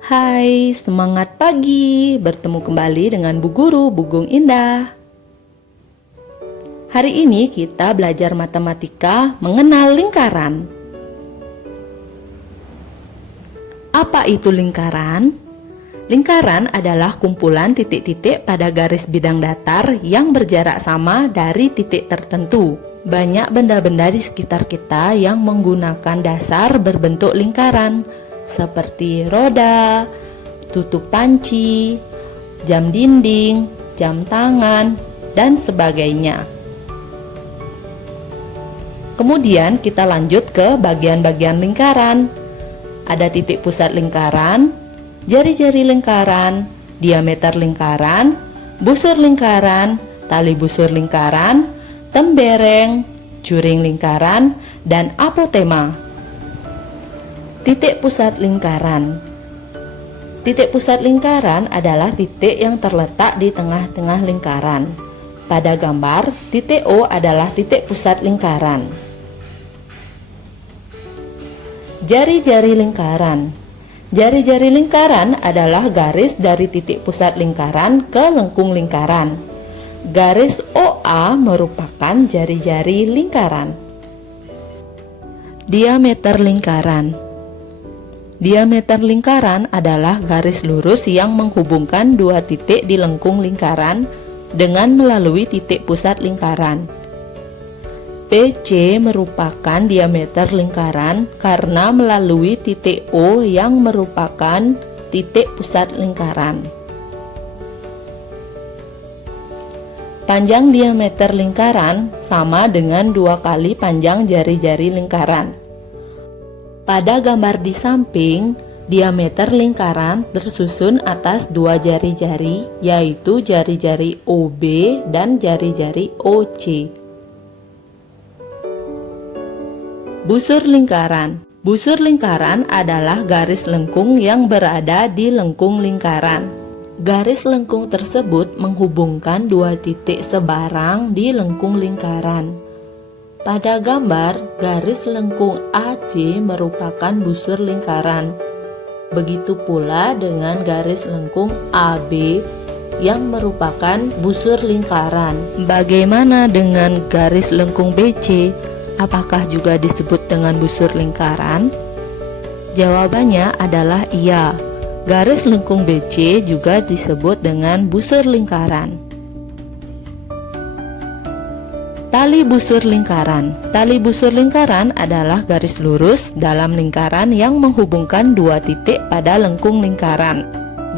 Hai, semangat pagi. Bertemu kembali dengan Bu Guru Bugung Indah. Hari ini kita belajar matematika mengenal lingkaran. Apa itu lingkaran? Lingkaran adalah kumpulan titik-titik pada garis bidang datar yang berjarak sama dari titik tertentu. Banyak benda-benda di sekitar kita yang menggunakan dasar berbentuk lingkaran, seperti roda, tutup panci, jam dinding, jam tangan, dan sebagainya. Kemudian kita lanjut ke bagian-bagian lingkaran. Ada titik pusat lingkaran, jari-jari lingkaran, diameter lingkaran, busur lingkaran, tali busur lingkaran, tembereng, juring lingkaran, dan apotema. Titik pusat lingkaran. Titik pusat lingkaran adalah titik yang terletak di tengah-tengah lingkaran. Pada gambar, titik O adalah titik pusat lingkaran. Jari-jari lingkaran. Jari-jari lingkaran adalah garis dari titik pusat lingkaran ke lengkung lingkaran. Garis OA merupakan jari-jari lingkaran. Diameter lingkaran. Diameter lingkaran adalah garis lurus yang menghubungkan dua titik di lengkung lingkaran dengan melalui titik pusat lingkaran. PC merupakan diameter lingkaran karena melalui titik O yang merupakan titik pusat lingkaran. Panjang diameter lingkaran sama dengan 2 kali panjang jari-jari lingkaran. Pada gambar di samping, diameter lingkaran tersusun atas 2 jari-jari, yaitu jari-jari OB dan jari-jari OC. Busur lingkaran. Busur lingkaran adalah garis lengkung yang berada di lengkung lingkaran. Garis lengkung tersebut menghubungkan dua titik sebarang di lengkung lingkaran. Pada gambar, garis lengkung AC merupakan busur lingkaran. Begitu pula dengan garis lengkung AB yang merupakan busur lingkaran. Bagaimana dengan garis lengkung BC? Apakah juga disebut dengan busur lingkaran? Jawabannya adalah iya. Garis lengkung BC juga disebut dengan busur lingkaran. Tali busur lingkaran. Tali busur lingkaran adalah garis lurus dalam lingkaran yang menghubungkan dua titik pada lengkung lingkaran.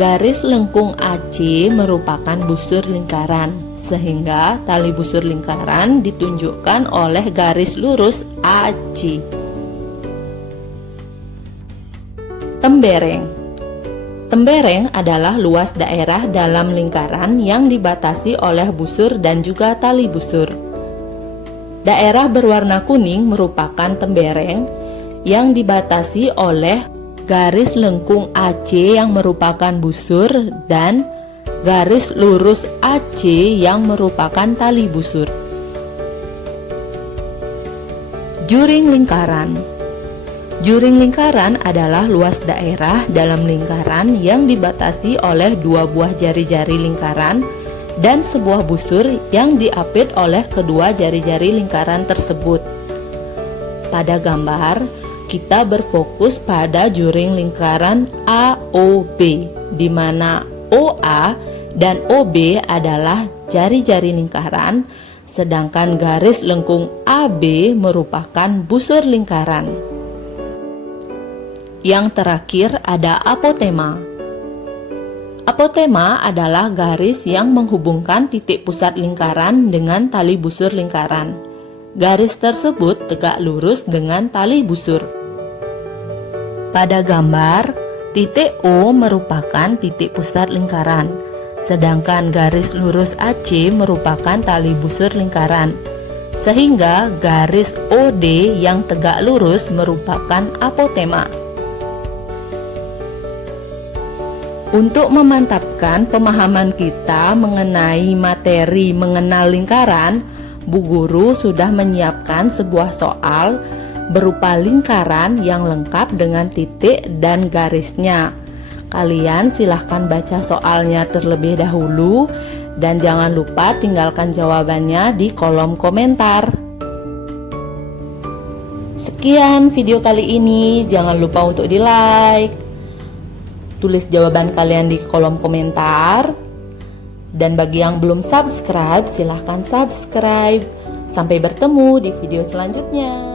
Garis lengkung AC merupakan busur lingkaran, sehingga tali busur lingkaran ditunjukkan oleh garis lurus AC. Tembereng. Tembereng adalah luas daerah dalam lingkaran yang dibatasi oleh busur dan juga tali busur. Daerah berwarna kuning merupakan tembereng yang dibatasi oleh garis lengkung AC yang merupakan busur dan garis lurus AC yang merupakan tali busur. Juring lingkaran. Juring lingkaran adalah luas daerah dalam lingkaran yang dibatasi oleh dua buah jari-jari lingkaran dan sebuah busur yang diapit oleh kedua jari-jari lingkaran tersebut. Pada gambar, kita berfokus pada juring lingkaran AOB, di mana OA dan OB adalah jari-jari lingkaran, sedangkan garis lengkung AB merupakan busur lingkaran. Yang terakhir ada apotema. Apotema adalah garis yang menghubungkan titik pusat lingkaran dengan tali busur lingkaran. Garis tersebut tegak lurus dengan tali busur. Pada gambar, titik O merupakan titik pusat lingkaran, sedangkan garis lurus AC merupakan tali busur lingkaran, sehingga garis OD yang tegak lurus merupakan apotema. Untuk memantapkan pemahaman kita mengenai materi mengenal lingkaran, Bu Guru sudah menyiapkan sebuah soal berupa lingkaran yang lengkap dengan titik dan garisnya. Kalian silahkan baca soalnya terlebih dahulu dan jangan lupa tinggalkan jawabannya di kolom komentar. Sekian video kali ini, jangan lupa untuk di like. Tulis jawaban kalian di kolom komentar. Dan bagi yang belum subscribe, silahkan subscribe. Sampai bertemu di video selanjutnya.